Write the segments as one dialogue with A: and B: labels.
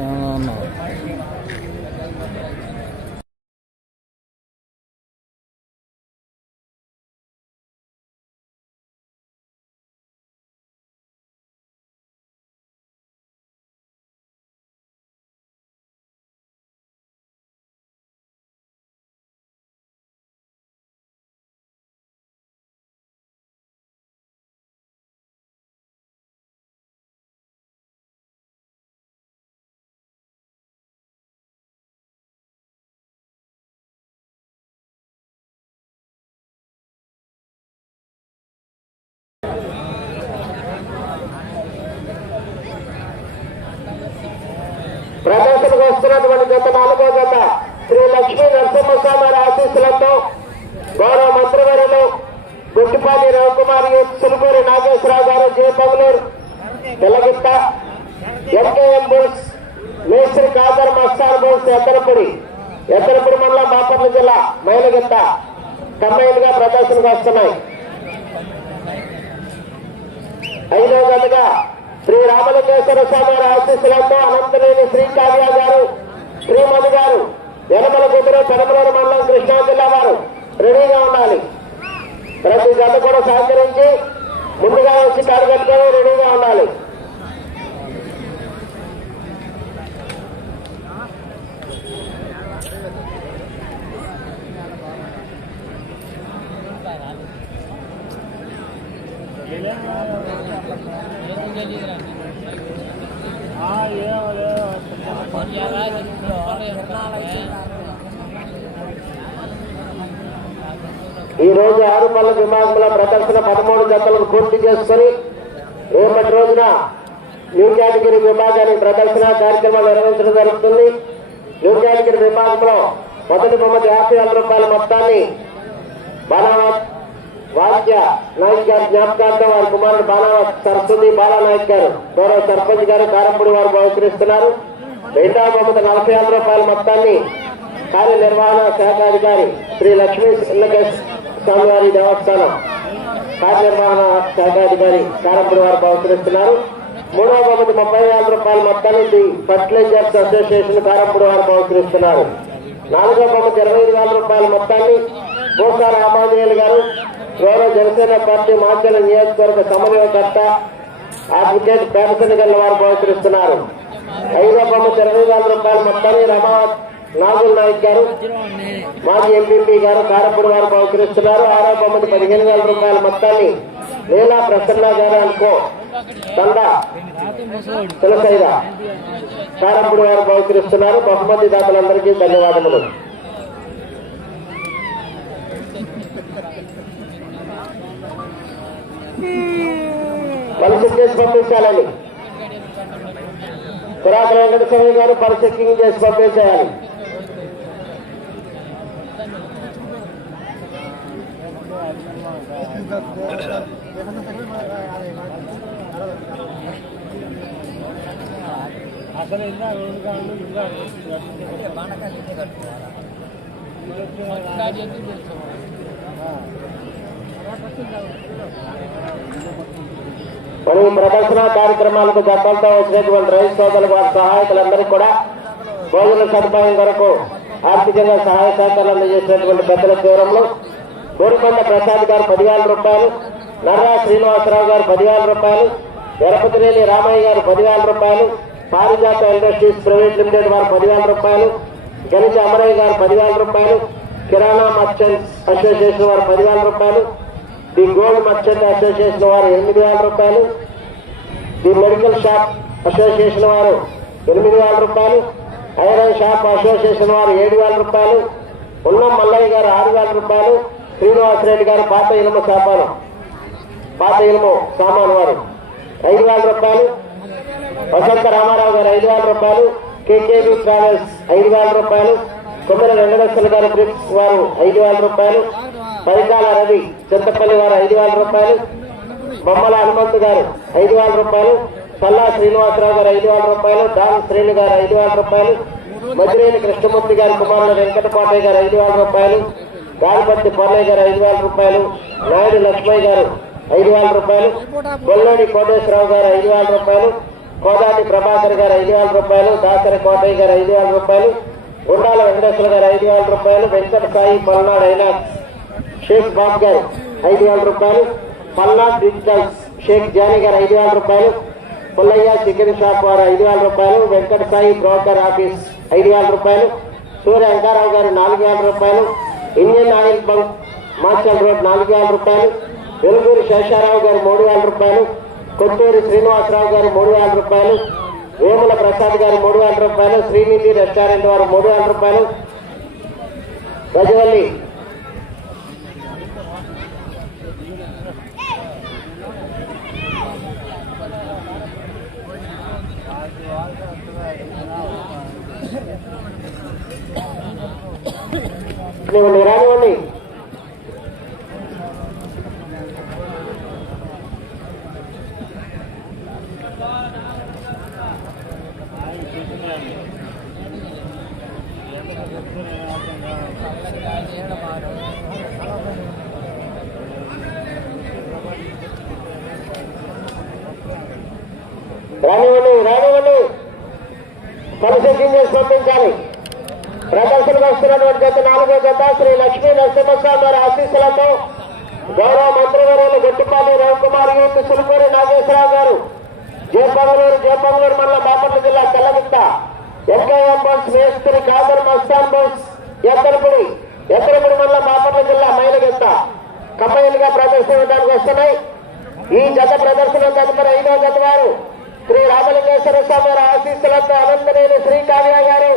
A: ఏమైనా ఉన్నావు
B: ప్రదర్శనకు వస్తున్నటువంటి గత నాలుగో గత శ్రీ లక్ష్మీ నరసింహస్వామి వారి ఆశీస్సులతో గౌరవ మంత్రివర్యులు గుట్టిపాటి రవికుమార్ యూత్ సులుపూరి నాగేశ్వరరావు గారు J. Bengaluru Tellagutta MKM bulls మేస్త్రి కాదర్ మస్తాన్ బుల్స్ ఎత్తనపూడి ఎత్తనపూడి మండలం బాపట్ల జిల్లా మైలగిట్ట కమ్మైన్గా ప్రదర్శనకు వస్తున్నాయి. ఐదో గదిగా శ్రీ రామలింగేశ్వర స్వామి వారి ఆశీస్సులతో అనంతలేని శ్రీ కావ్య గారు శ్రీమతి గారు యనమల కుదురు పెనమలూరు మండలం కృష్ణా జిల్లా వారు రెడీగా ఉండాలి. ప్రతి గత కూడా సహకరించి ముందుగా వచ్చి కట్టుకొని రెడీగా ఉండాలి. ఈ రోజు ఆరు పళ్ళ విమానముల ప్రదర్శన పదమూడు జతలను పూర్తి చేసుకుని రేపటి రోజున న్యూ కేటగిరీ విభాగానికి ప్రదర్శన కార్యక్రమాలు నిర్వహించడం జరుగుతుంది. న్యూ కేటగిరీ విభాగంలో మొదటి బొమ్మది యాభై వేల రూపాయల మొత్తాన్ని బాలావత్ వాక్య నాయక్ గారి జ్ఞాపకార్థం వారి కుమారుడు బాలా సరస్వతి బాలానాయక్ గారు. గౌరవ సర్పంచ్ గారు కారంపూడి వారు బహుకరిస్తున్నారు. రెండవ బొమ్మది నలభై వేల రూపాయల మొత్తాన్ని కార్యనిర్వహణ శాఖ అధికారి శ్రీ లక్ష్మీ చిన్నకేశ్ స్వామివారి దేవస్థానం కార్యనిర్వహణ శాఖ అధికారి కారంపూడి వారు బహుకరిస్తున్నారు. మూడవ బొమ్మది ముప్పై వేల రూపాయల మొత్తాన్ని శ్రీ ఫర్టిలైజర్స్ అసోసియేషన్ కారంపూడి వారు బహుకరిస్తున్నారు. నాలుగో బొమ్మది ఇరవై ఐదు వేల రూపాయల మొత్తాన్ని భూసా రామాంజనేయులు గారు గౌరవ జనసేన పార్టీ మాజీల నియోజకవర్గ సమన్వయకర్త అడ్వకేట్ పేరసన్ గల్ల వారు బహుకరిస్తున్నారు. ఐదో బొమ్మది ఇరవై వేల రూపాయల మొత్తాన్ని రమా నాగుల్ నాయక్ గారు మాజీ ఎంపీపీ గారు కారపూడి వారు బహుకరిస్తున్నారు. ఆరో పదిహేను వేల రూపాయల మొత్తాన్ని లీలా ప్రసన్న గారు అనుకో తండ తులసైద కారంపూడి వారు బహుకరిస్తున్నారు. బహుమతి దాతలందరికీ ధన్యవాదములు. పరిస్థితి చేసి పంపించాలని పురాతన వెంకటస్వామి గారు పరిస్థితి చేసి పంపించేయాలి.
C: అసలు రెండు కాళ్ళు ఇంకా
B: ఈ ప్రదర్శన కార్యక్రమాలకు జతలతో వచ్చినటువంటి రైతు సోదరులు వారి సహాయకులందరికీ కూడా భోజన సదుపాయం కొరకు ఆర్థికంగా సహాయ సహకారాలు అందజేసినటువంటి పెద్దల దూరంలో గోరికొండ ప్రసాద్ గారు పదివేల రూపాయలు నర్రా శ్రీనివాసరావు గారు పదివేల రూపాయలు ఎరపతినేని రామయ్య గారు పదివేల రూపాయలు పారిజాత ఇండస్ట్రీస్ ప్రైవేట్ లిమిటెడ్ వారు పదివేల రూపాయలు గణిత అమరయ్య గారు పదివేల రూపాయలు కిరాణా మర్చెంట్స్ అసోసియేషన్ వారు పదివేల రూపాయలు ది గోల్డ్ మర్చెంట్ అసోసియేషన్ వారు ఎనిమిది వేల రూపాయలు. ది మెడికల్ షాప్ అసోసియేషన్ వారు ఎనిమిది వేల రూపాయలు. ఐరన్ షాప్ అసోసియేషన్ వారు ఏడు వేల రూపాయలు. ఉన్నం మల్లయ్య గారు ఆరు వేల రూపాయలు. శ్రీనివాసరెడ్డి గారు పాత ఇనుము వ్యాపారం పాత ఇనుము సామాన్ వారు ఐదు వేల రూపాయలు. వసంత రామారావు గారు ఐదు వేల రూపాయలు. కేకేబీ ట్రావెల్స్ ఐదు వేల రూపాయలు. కొమ్మల వెంకటేశ్వర గారు బ్రిక్స్ వారు ఐదు వేల రూపాయలు. పరికాల రవి చింతపల్లి గారు ఐదు వేల రూపాయలు బొమ్మల హనుమంతు గారు ఐదు వేల రూపాయలు పల్లా శ్రీనివాసరావు గారు ఐదు వేల రూపాయలు దాని శ్రేణు గారు ఐదు వేల రూపాయలు మధురేని కృష్ణమూర్తి గారి కుమారుడు వెంకటపాటయ్య గారు ఐదు వేల రూపాయలు గాలిపత్తి పొన్నయ్య గారు ఐదు వేల రూపాయలు నాయుడు లక్ష్మయ్య గారు ఐదు వేల రూపాయలు గొల్లోడి కోటేశ్వరరావు గారు ఐదు వేల రూపాయలు కోదాటి ప్రభాకర్ గారు ఐదు వేల రూపాయలు దాసరి కోటయ్య గారు ఐదు వేల రూపాయలు ఉండాల వెంకటేశ్వర గారు ఐదు వేల రూపాయలు వెంకట సాయి పల్నాడు అయినా షేక్ బాబు గారు ఐదు వేల రూపాయలు పల్లా డిజిటల్ షేక్ జానీ గారు ఐదు వేల రూపాయలు పుల్లయ్య చికెన్ షాప్ వారు ఐదు వేల రూపాయలు వెంకట సాయి బ్రోకర్ ఆఫీస్ ఐదు వేల రూపాయలు సూర్య అంకారావు గారు నాలుగు వేల రూపాయలు Indian oil bunk master road నాలుగు వేల రూపాయలు వెలుగూరు శేషారావు గారు మూడు వేల రూపాయలు కొత్తూరు శ్రీనివాసరావు గారు మూడు వేల రూపాయలు వేముల ప్రసాద్ గారు మూడు వేల రూపాయలు శ్రీనిధి రెస్టారెంట్ వారు మూడు వేల రూపాయలు గజవల్లి నీవు రానివ్వండి రానివ్వండి రానివ్వండి పరిశీలన చేసి పంపించాలి ప్రదర్శనకు వస్తున్నటువంటి గత నాలుగో గత శ్రీ లక్ష్మీ నరసింహస్వామి వారి ఆశీస్సులతో గౌరవ మంత్రివర్యులు గొట్టిపాటి రవికుమార్ యూత్ సులుకూరి నాగేశ్వరరావు గారు జయపంగళూరు జయపంగళూరు మండలం బాపట్ల జిల్లా తెల్లగుట్ట ఎంకేఎం బస్ మేస్త్రి కాదర్ మస్తాన్ బస్ ఎత్తరపుడి ఎత్తరపుడి మండలం బాపట్ల జిల్లా మైలగెత్త. కంపెనీలుగా ప్రదర్శించడానికి వస్తున్నాయి. ఈ జత ప్రదర్శన తదుపరి ఐదో జత వారు శ్రీ రామలింగేశ్వర స్వామి గారి ఆశీస్సులతో అనంతనేని శ్రీ కావ్య గారు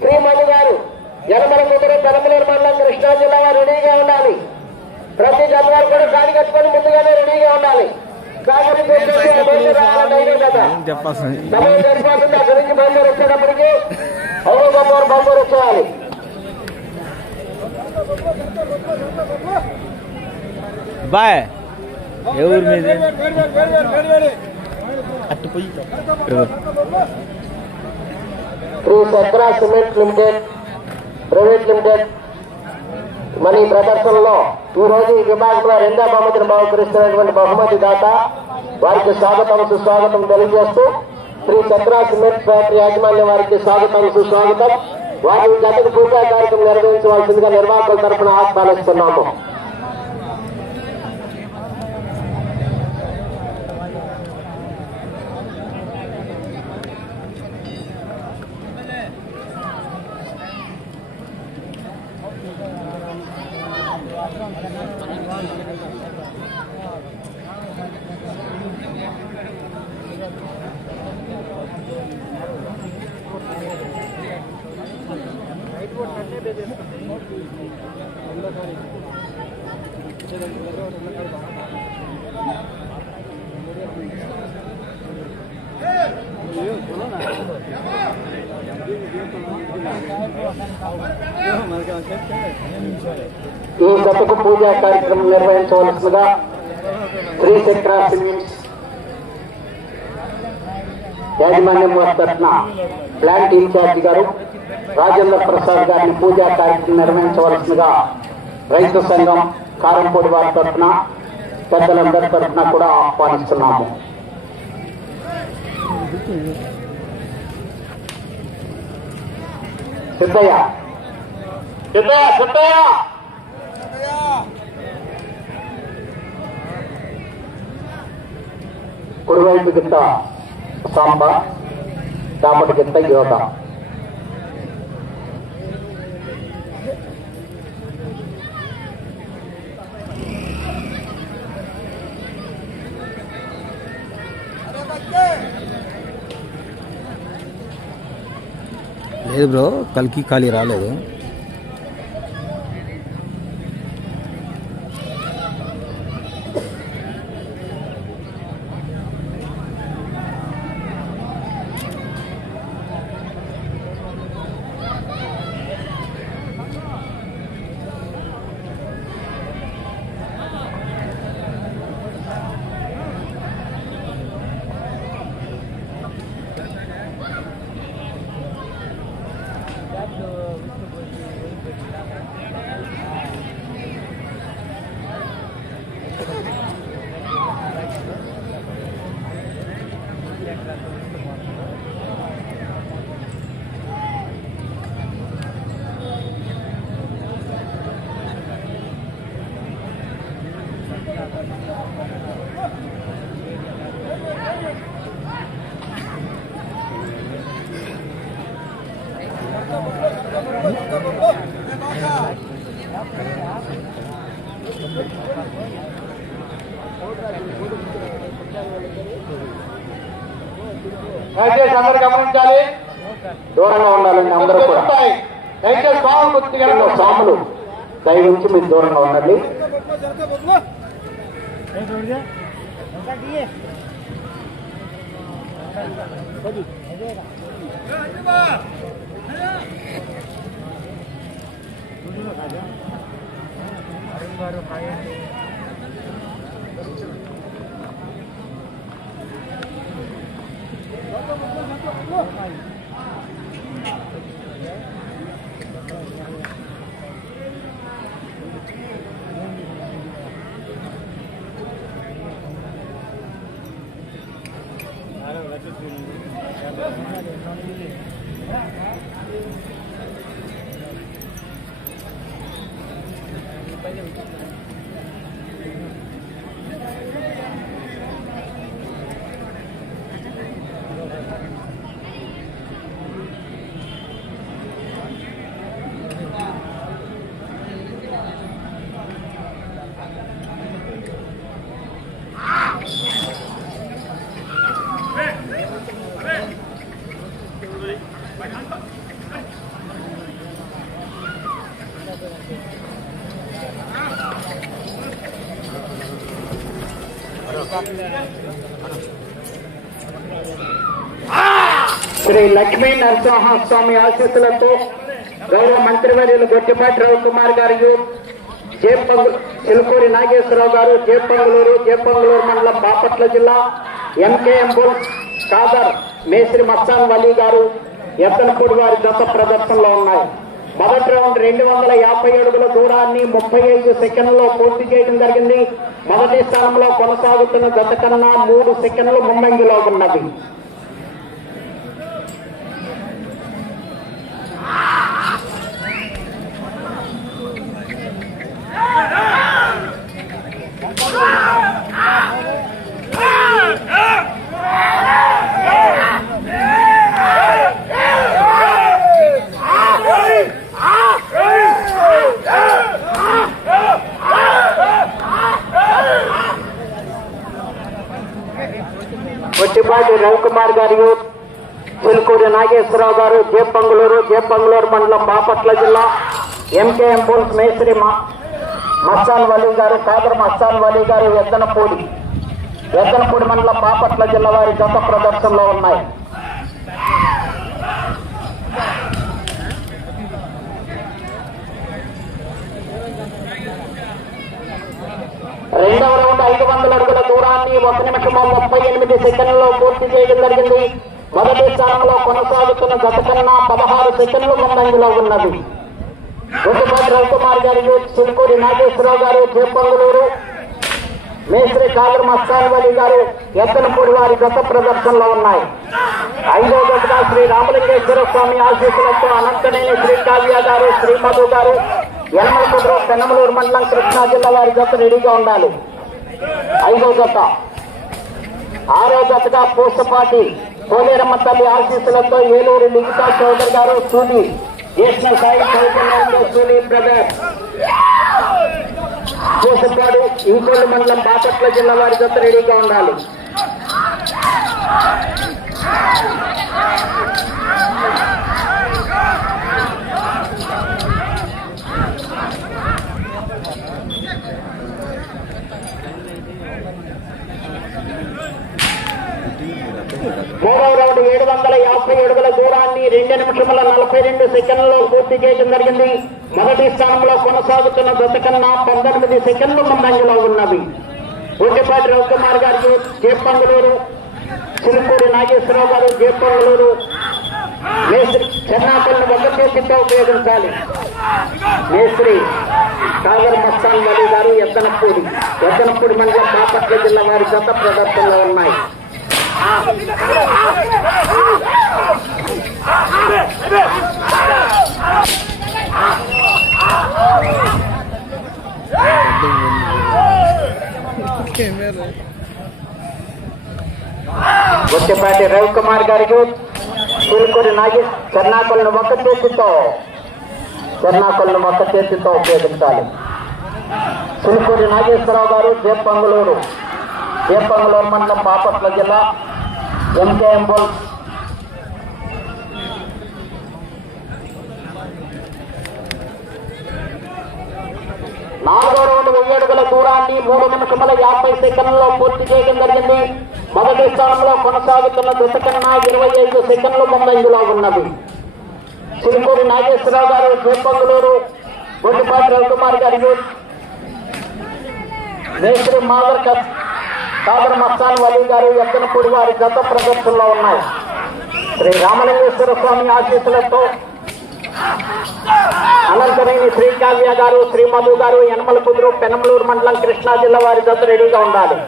B: శ్రీమణి గారు యనమల కుదురు పెనమలూరు మండలం కృష్ణా జిల్లా వారు రెడీగా ఉండాలి ప్రతి జత వారు కూడా కాడి కట్టుకొని ముందుగానే రెడీగా ఉండాలి కాగిరి పెట్టేసి బయలుదేరి వచ్చేటప్పటికి అవును బొమ్మరు బొమ్మరు వచ్చేయాలి
D: బాయ్ ఏ ఊరు మీది అట్టు పోయి
B: Sri Chakra cement limited private limited మన ఈ ప్రదర్శనలో ఈ రోజు ఈ విభాగంలో రెండో బహుమతిని బహుకరిస్తున్నటువంటి బహుమతి దాత వారికి స్వాగతం సుస్వాగతం తెలియజేస్తూ శ్రీ చక్ర సిమెంట్ ఫ్యాక్టరీ యాజమాన్యం వారికి స్వాగతం సుస్వాగతం. వారి గతకు పూజా కార్యక్రమం నిర్వహించవలసిందిగా నిర్వాహకుల తరఫున ఆహ్వానిస్తున్నాము. ఈ జతకు పూజా కార్యక్రమం నిర్వహించవలసిందిగా శ్రీచక్ర సిమెంట్స్ యాజమాన్యం వారి తరఫున ప్లాంట్ ఇన్ఛార్జి గారు రాజేంద్ర ప్రసాద్ గారిని పూజా కార్యక్రమం నిర్వహించవలసిందిగా రైతు సంఘం కారంపూడి వారి తరఫున పెద్దలందరి తరఫున కూడా ఆహ్వానిస్తున్నాము. సిద్ధయ్య. సిద్ధయ్య సిద్ధయ్య! కుడివైపు గిట్ట సాంబ దాపటి గిట్ట యోధ
D: లేదు బ్రో కలికి ఖాళీ రాలేదు.
E: దయచేసి అందరు గమనించాలి. దూరంగా ఉండాలండి అందరూ కూడా. దయచేసి స్వాములు స్వాములు దయవించి మీరు దూరంగా ఉండండి. Look. శ్రీ లక్ష్మీ నరసింహస్వామి ఆశీస్సులతో గౌరవ మంత్రివర్యులు గొట్టిపాటి రవికుమార్ గారు జేపంగు చిలుకూరి నాగేశ్వరరావు గారు జేపంగులూరు జేపంగులూరు మండలం బాపట్ల జిల్లా ఎంకేఎం బుల్ కాదర్ మేశ్రీ మస్తాన్ వలీ గారు ఎత్తనపూడి వారి గత ప్రదర్శనలో ఉన్నాయి. మొదటి రౌండ్ రెండు వందల యాభై అడుగుల దూరాన్ని ముప్పై ఐదు సెకండ్లలో పూర్తి చేయడం జరిగింది. మొదటి స్థానంలో కొనసాగుతున్న గత కన్నా మూడు సెకండ్లు ముందంగిలో ఉన్నది వచ్చిపాటి రవికుమార్ గారు చిలుకూరి నాగేశ్వరరావు గారు జేపంగులూరు జేపంగులూరు మండలం బాపట్ల జిల్లా ఎంకేఎం పోల్స్ మేస్త్రి మా మస్తాన్ వలీ గారు కాదర్ మస్తాన్ వలీ గారు ఎద్దనపూడి ఎద్దనపూడి మండలం బాపట్ల జిల్లా వారి గత ప్రదర్శనలో ఉన్నాయి. రెండవ రౌండ్ ఐదు వందల అడుగుల దూరాన్ని ఒక నిమిషము ముప్పై ఎనిమిది సెకండ్లో పూర్తి చేయడం జరిగింది. మొదటి స్థానంలో కొనసాగుతున్న గత కన్నా పదహారు సెకండ్లు ముందంజలో ఉన్నది. గుట్టుపాటి రవికుమార్ గారు చిలుకూరి నాగేశ్వరరావు గారు చేపంగులూరు మేస్త్రి కాదర్ మస్తాన్ గారు ఎత్తనపూడి వారి గత ప్రదర్శనలో ఉన్నాయి. ఐదో గంటగా శ్రీ రామలింగేశ్వర స్వామి ఆశీస్సులతో అనంతనేని శ్రీ కావ్య గారు శ్రీ మధు గారు యనమలకుద్ర పెన్నమలూరు మండలం కృష్ణా జిల్లా వారి జత రెడీగా ఉండాలి. ఐదో గత ఆరో గతగా పూసపాటి కోలేరమ్మ తల్లి ఆశీస్సులతో ఏలూరు లిఖితా చౌదరి గారు సూలి నేషనల్ సాయి చైతన్యంలో సూలి బ్రదర్. పూసపాడు ఇంకోళ్ళు మండలం బాపట్ల జిల్లా వారి జత రెడీగా ఉండాలి. మూడవ రౌండ్ ఏడు వందల యాభై అడుగుల దూరాన్ని రెండు నిమిషముల నలభై రెండు సెకండ్లలో పూర్తి చేయడం జరిగింది. మొదటి స్థానంలో కొనసాగుతున్న దశ కన్నా పంతొమ్మిది సెకండ్లు ముందంజలో ఉన్నవి. ఒడ్డిపాటి రవికుమార్ గారు జేపంగులూరు చిలుకూరి నాగేశ్వరరావు గారు జేపంగులూరు మేస్త్రి చెన్నాపల్లిని చేతితో ఉపయోగించాలి. మేస్త్రి సాగర్ మస్తాన్ వలి గారు ఎత్తనపూడి. ఎత్తనపూడి మండలం బాపట్ల జిల్లా వారి గత ప్రదర్శనలో ఉన్నాయి. వచ్చేపాటి రవి కుమార్ గారికి చిలుకూరి నాగేష్ కర్ణాకులను ఒక్క చేతితో చెన్నాకులను మొక్క చేతితో ఉపయోగించాలి. సులుకూరి నాగేశ్వరరావు గారు జేపంగులూరు జేపంగులూరు మండలం బాపట్ల జిల్లా ఎంకేఎం బోల్స్ నాలుగో రౌండ్ వెయ్యి అడుగుల దూరాన్ని మూడు నిమిషముల యాభై సెకండ్లలో పూర్తి చేయడం జరిగింది. మొదటి స్థానంలో కొనసాగుతున్న దశ కన్నా ఇరవై ఐదు సెకండ్లు ముందంజలో ఉన్నది. చిరుకూరి నాగేశ్వరరావు గారు జేపంగులూరు గొడ్డిపాటి రవికుమార్ గారి మేస్త్రి మాదర్ కస్ కాదర్ మస్తాన్ వలీ గారు ఎక్కనపూడి వారి గత ప్రదర్శనలో ఉన్నాయి శ్రీ రామలింగేశ్వర స్వామి ఆశీస్సులతో అనంతరేని శ్రీకావ్య గారు శ్రీ మధు గారు యనమల కుదురు పెనమలూరు మండలం కృష్ణా జిల్లా వారి జత రెడీగా ఉండాలి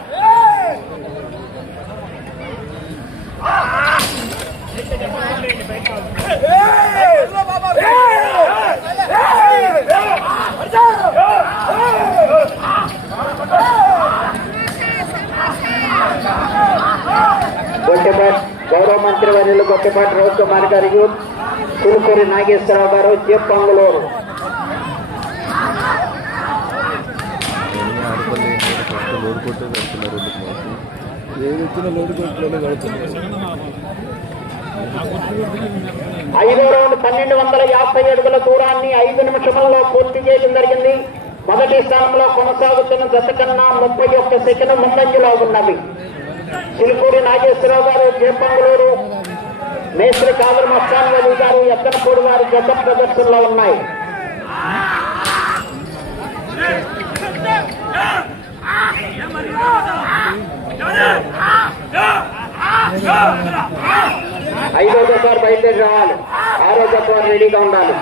E: గొట్టెపాటి గౌరవ మంత్రి వర్యులు గొట్టెపాటి రవికుమార్ గారి యూత్ కులుకూరి నాగేశ్వరరావు గారు జేపంగులూరు ఐదో రౌండ్ పన్నెండు వందల యాభై అడుగుల దూరాన్ని ఐదు నిమిషంలో పూర్తి చేయడం జరిగింది. మొదటి స్థానంలో కొనసాగుతున్న దశ కన్నా ముప్పై ఒక్క సెకండ్ ముందంజలో ఉన్నవి. చిలుకూరి నాగేశ్వరరావు గారు జేపంగులూరు మేస్త్రి కాదర్ మస్తాన్ వలి గారు ఎత్తనపూడి వారి గత ప్రదర్శనలో ఉన్నాయి. ఐదో దశ వారు బయలుదేరి రావాలి. ఆరో దశ రెడీగా ఉండాలి.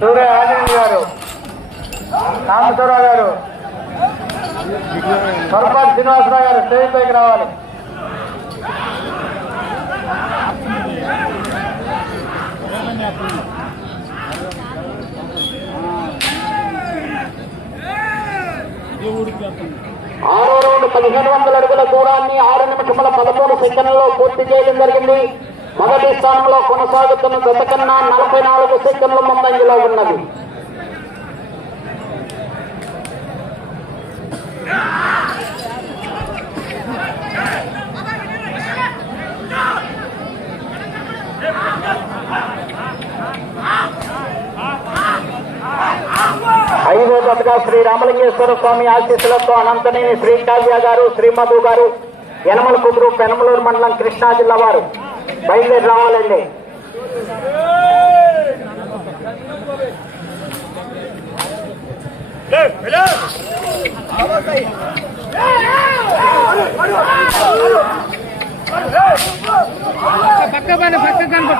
E: సూర్య ఆంజనేయ గారు రామచూరావు గారు సర్పంచ్ శ్రీనివాసరావు గారు స్టేజ్ పైకి రావాలి. ఆరో రౌండ్ పదిహేను వందల అడుగుల దూరాన్ని ఆరు నిమిషముల పదమూడు సెకండ్లలో పూర్తి చేయడం జరిగింది. మొదటి స్థానంలో కొనసాగుతున్న గత కన్నా నలభై నాలుగు సెకండ్ల ముందంజలో ఉన్నది. ఐదో దశగా శ్రీ రామలింగేశ్వర స్వామి ఆశీస్సులతో అనంతనేని శ్రీ కావ్య గారు శ్రీమధు గారు యనమల కుదురు పెనమలూరు మండలం కృష్ణా జిల్లా వారు. బయలుదేరి రావాలండి.
F: పక్క పైన పక్క కనపడు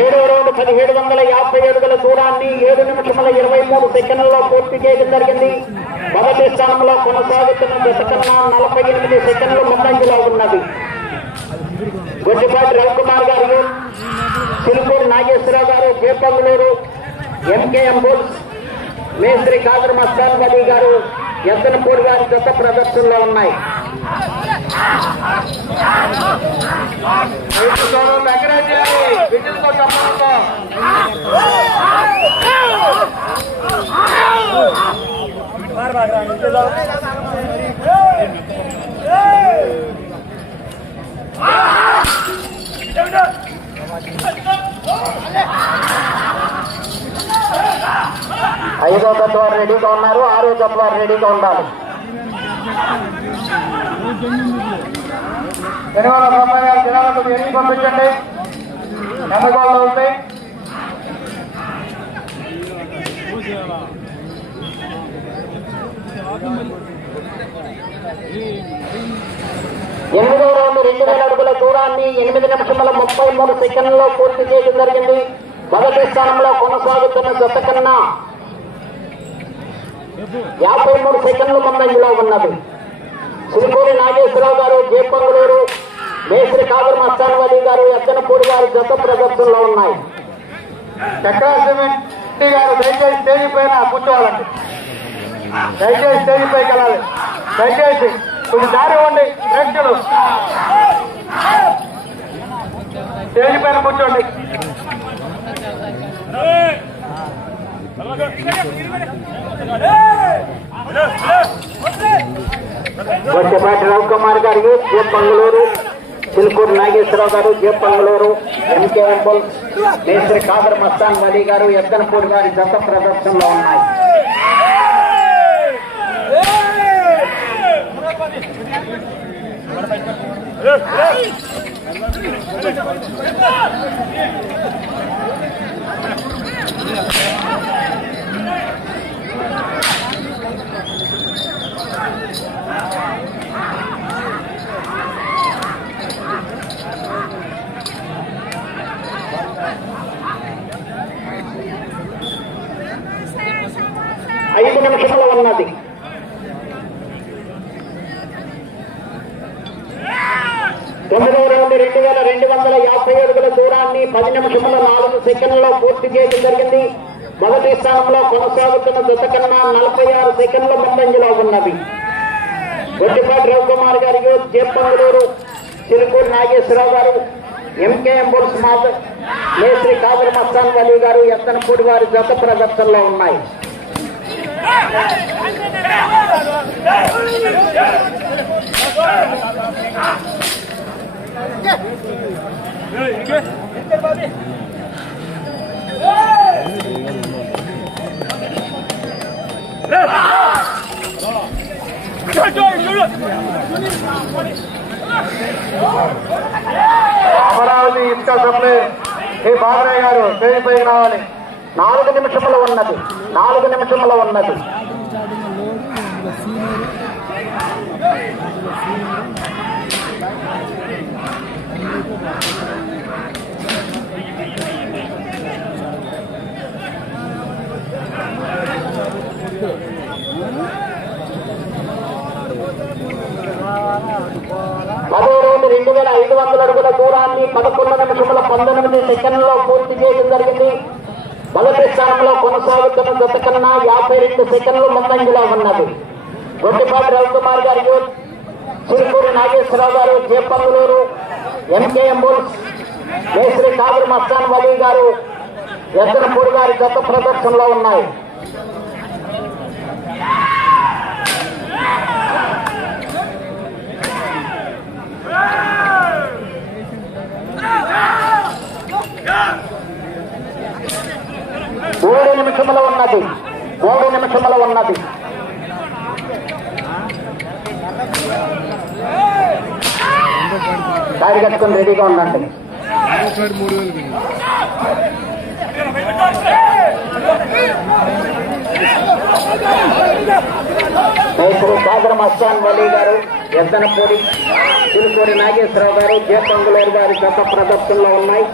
E: ఏడో రౌండ్ పదిహేడు వందల యాభై అడుగుల దూరాన్ని ఏడు నిమిషముల ఇరవై మూడు సెకండ్లలో పూర్తి చేయడం జరిగింది. మొదటి స్థానంలో కొనసాగుతున్న దశ కన్నా నలభై ఎనిమిది సెకండ్లు ముందంజలో ఉన్నది. గుడ్డిపాటి రవికుమార్ గారు సిల్పూర్ నాగేశ్వరరావు గారు జేపంగులూరు ఎంకేఎం బుల్స్ మేస్త్రి కాదర్ మస్తాన్ గారు ఎద్దనపూడి గారి గత ప్రదర్శనలో ఉన్నాయి. ఐదో జత రెడీగా ఉన్నారు ఆరో జత రెడీగా ఉండాలి. ఎనిమిది రూపాయల జిల్లాలకు ఎన్ని పంపించండి. ఎన్నగోళ్ళు ఉంది
F: ఈ
E: ఎనిమిదవ రౌండ్ రెండు వేల అడుగుల దూరాన్ని ఎనిమిది నిమిషముల ముప్పై మూడు సెకండ్లలో పూర్తి చేయడం జరిగింది. మొదటి స్థానంలో కొనసాగుతున్న జత కన్నా యాభై మూడు సెకండ్ల ముందంజలో ఉన్నది. శ్రీపూరి నాగేశ్వరరావు గారు జేపంగులూరు మేశ్రీ కాదర్ మస్తాన్ వలి గారు ఎద్దనపూడి గారు జత ప్రదర్శనలో ఉన్నాయి. చక్రవర్తి గారు దయచేసి స్టేజ్ పైన కూర్చోవాలండి. దయచేసి స్టేజ్ పైకి వెళ్ళాలి దయచేసి కొంచెం దారి ఇవ్వండి ప్రేక్షకులు స్టేజ్ పైన కూర్చోండి బొచ్చపాటి రవికుమార్ గారు జే పంగులూరు చిలుకూరు నాగేశ్వరరావు గారు J Panguluru MK M bull Mestri Khader Mastan Vali గారు ఎద్దనపూడి గారి జత ప్రదర్శనలో ఉన్నాయి. నిమిషంలో ఉన్నది. తొమ్మిదవ రౌండ్ రెండు వేల రెండు వందల యాభై అడుగుల దూరాన్ని పది నిమిషముల నాలుగు సెకండ్లలో పూర్తి చేయడం జరిగింది. మొదటి స్థానంలో కొనసాగుతున్న జత కన్నా నలభై ఆరు సెకండ్ల ముందంజలో ఉన్నది. గొడ్డిపాటి రవికుమార్ గారు జేపంగులూరు చిలుకూరు నాగేశ్వరరావు గారు ఎంకేఎం బోర్స్ మాధవ్ మేశ్రీ కాదర్ మస్తాన్ వలి గారు ఎత్తనపూడి వారి జత ప్రదర్శనలో ఉన్నాయి. అమరావతి ఇసుక సప్లై ఈ బాబరాయ్ గారు స్టేజ్ పైకి రావాలి నాలుగు నిమిషముల ఉన్నది. నాలుగు నిమిషముల ఉన్నది. పదో రోజు రెండు వేల ఐదు వందల అడుగుల దూరాన్ని పదకొండు నిమిషముల పంతొమ్మిది సెకండ్లలో పూర్తి చేయడం జరిగింది. మొదటి స్థానంలో కొనసాగుతున్న గత కన్నా యాభై రెండు సెకండ్లు ముందంజలో ఉన్నది. గొడ్డిపాటి రవికుమార్ గారు చిరుకూరి నాగేశ్వరరావు గారు జేపల్లూరు ఎంకేఎం బుల్స్ మేశ్రీ కాదర్ మస్తాన్ వలీ గారు ఎద్దనపూడి గారి గత ప్రదర్శనలో ఉన్నాయి మూడు నిమిషముల ఉన్నది మూడు నిమిషముల ఉన్నది దారి రెడీగా ఉండండి.
D: సైడ్ మూడు వేలు
E: సాగర మస్తాన్ వలీ గారు ఎద్దనపూడి తిరుపూరి నాగేశ్వరరావు గారు జీతంగులేరు గారి గత ప్రదర్శనలో ఉన్నాయి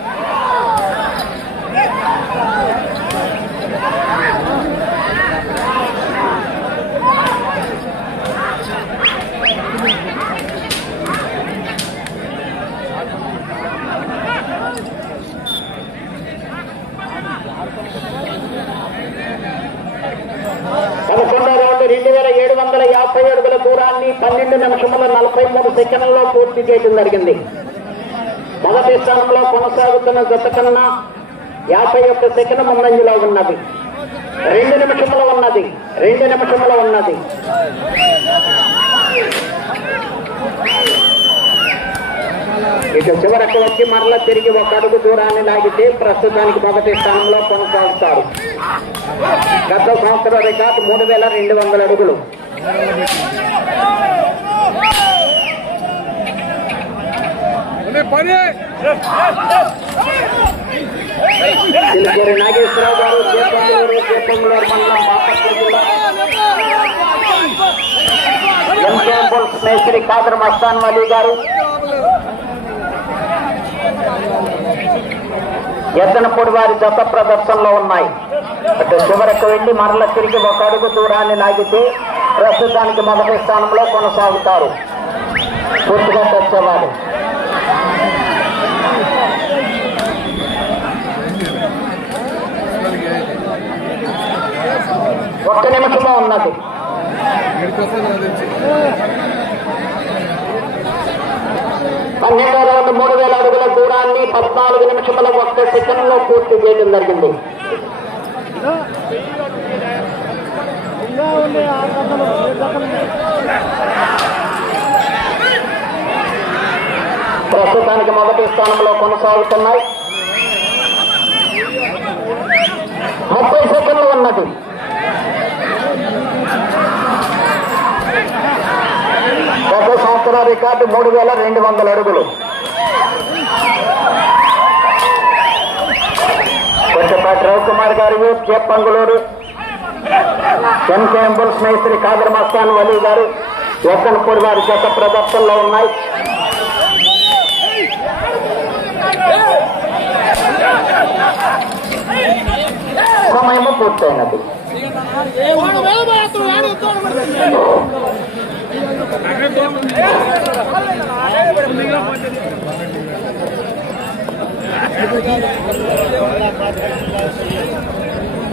E: పదకొండో రౌండ్ రెండు వేల ఏడు వందల యాభై అడుగుల దూరాన్ని పన్నెండు నిమిషముల నలభై మూడు సెకండ్లలో పూర్తి చేయడం జరిగింది. మొదటి స్థానంలో కొనసాగుతున్న జత కన్నా యాభై ఒక్క సెకండ్ ముందంజలో ఉన్నది. రెండు నిమిషముల ఉన్నది. రెండు నిమిషముల ఉన్నది. ఇక చివరకు వచ్చి మరలా తిరిగి ఒక అడుగు దూరాన్ని లాగితే ప్రస్తుతానికి మొదటి స్థానంలో కొనసాగుతారు. గత సంవత్సర రికార్డు మూడు వేల రెండు వందల అడుగులు. చిలుకూరి నాగేశ్వరరావు గారు చేపంగులూరు చేపంగులూరు మండలం బాపట్ల జిల్లా ఎంకే బుల్స్ మేస్త్రి ఖాదర్ మస్తాన్ వలీ గారు ఎద్దనపూడి వారి జత ప్రదర్శనలో ఉన్నాయి. అంటే చివరకు వెళ్ళి మరల తిరిగి ఒక అడుగు దూరాన్ని లాగితే ప్రస్తుతానికి మొదటి స్థానంలో కొనసాగుతారు. పూర్తిగా తెచ్చేవారు ఒక్క నిమిషంలో ఉన్నది. పన్నెండు రౌండ్ మూడు వేల అడుగుల దూరాన్ని పద్నాలుగు నిమిషముల ఒక్క సెకండ్లో పూర్తి చేయడం జరిగింది. ప్రస్తుతానికి మొదటి స్థానంలో కొనసాగుతున్నాయి. ముప్పై సెకండ్లు ఉన్నది. గత సంవత్సరం రికార్డు మూడు వేల రెండు వందల అడుగులు. కొంచెంపాటి రవికుమార్ గారు కే పంగులూరు ఎంకేఎం బుల్స్ మేస్త్రి కాదర్ మస్తాన్ వలీ గారు ఎక్కనపూడి వారి చేత ప్రదర్శనలో ఉన్నాయి. సమయము పూర్తయినది.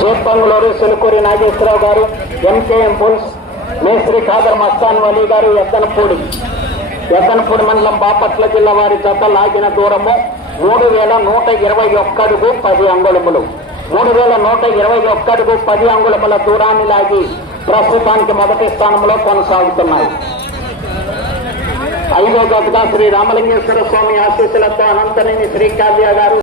E: చేపంగులూరు సిలుకూరి నాగేశ్వరరావు గారు ఎంకేఎం పుల్స్ మేస్త్రి ఖాదర్ మస్తాన్ వలీ గారు ఎద్దనపూడి ఎద్దనపూడి మండలం బాపట్ల జిల్లా వారి జత లాగిన దూరము మూడు వేల నూట ఇరవై ఒక్కడుగు పది అంగుళములు. మూడు వేల నూట ఇరవై ఒక్కడుగు పది అంగుళముల దూరాన్ని లాగి ప్రస్తుతానికి మొదటి స్థానంలో కొనసాగుతున్నాయి. ఐదో జతగా శ్రీ రామలింగేశ్వర స్వామి ఆశీస్సులతో అనంతనేని శ్రీకాళ్య గారు